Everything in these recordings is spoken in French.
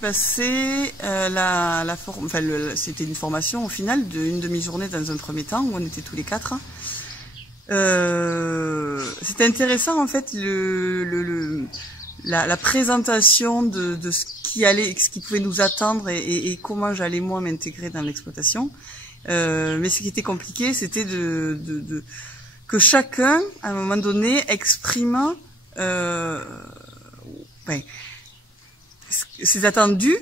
passé c'était une formation au final d'une demi-journée dans un premier temps où on était tous les quatre. C'était intéressant en fait la présentation de ce qui pouvait nous attendre et comment j'allais moi m'intégrer dans l'exploitation. Mais ce qui était compliqué, c'était que chacun, à un moment donné, exprime ses attendus,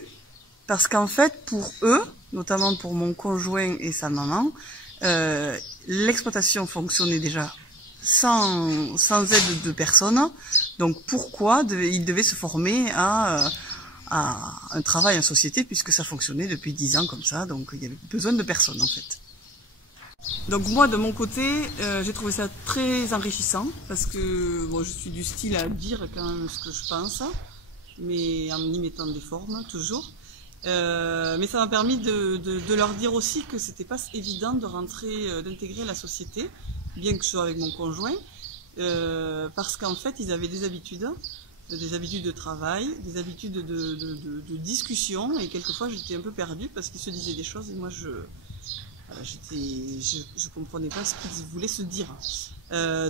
parce qu'en fait, pour eux, notamment pour mon conjoint et sa maman, l'exploitation fonctionnait déjà sans aide de personne. Donc pourquoi ils devaient se former à un travail en société, puisque ça fonctionnait depuis 10 ans comme ça, donc il y avait besoin de personne en fait. Donc moi de mon côté, j'ai trouvé ça très enrichissant, parce que bon, je suis du style à dire quand même ce que je pense, mais en y mettant des formes toujours. Mais ça m'a permis de leur dire aussi que c'était pas évident de d'intégrer la société, bien que je sois avec mon conjoint, parce qu'en fait ils avaient des habitudes de travail, des habitudes de discussion, et quelquefois j'étais un peu perdue parce qu'ils se disaient des choses et moi je comprenais pas ce qu'ils voulaient se dire.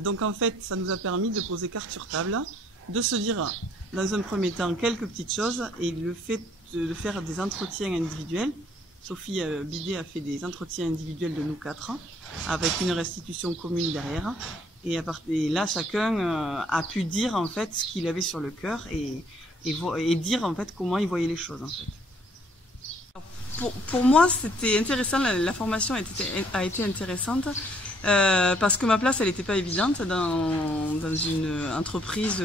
Donc en fait ça nous a permis de poser carte sur table, de se dire dans un premier temps quelques petites choses, et le fait de faire des entretiens individuels. Sophie Bidet a fait des entretiens individuels de nous quatre, avec une restitution commune derrière. Et là, chacun a pu dire en fait ce qu'il avait sur le cœur et dire en fait comment il voyait les choses en fait. Pour moi, c'était intéressant. La formation a été intéressante parce que ma place, elle n'était pas évidente dans une entreprise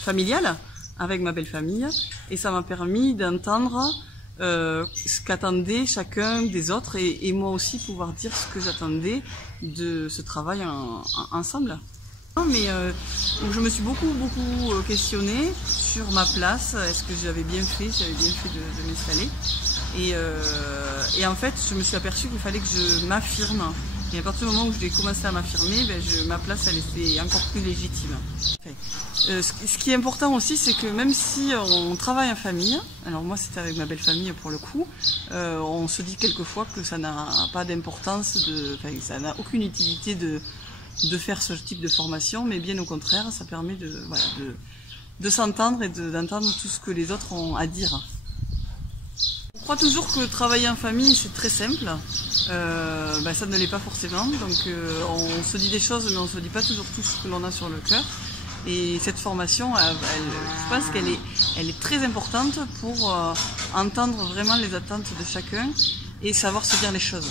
familiale avec ma belle famille, et ça m'a permis d'entendre ce qu'attendait chacun des autres, et moi aussi pouvoir dire ce que j'attendais de ce travail ensemble. Mais je me suis beaucoup questionnée sur ma place. Est-ce que j'avais bien fait de m'installer, et en fait je me suis aperçue qu'il fallait que je m'affirme, et à partir du moment où j'ai commencé à m'affirmer, ma place elle était encore plus légitime. Ce qui est important aussi, c'est que même si on travaille en famille, alors moi c'était avec ma belle famille pour le coup, on se dit quelquefois que ça n'a pas d'importance, ça n'a aucune utilité de faire ce type de formation, mais bien au contraire, ça permet de s'entendre et d'entendre tout ce que les autres ont à dire. Je crois toujours que travailler en famille c'est très simple, ça ne l'est pas forcément, donc on se dit des choses mais on ne se dit pas toujours tout ce que l'on a sur le cœur. Et cette formation, je pense qu'elle est très importante pour entendre vraiment les attentes de chacun et savoir se dire les choses.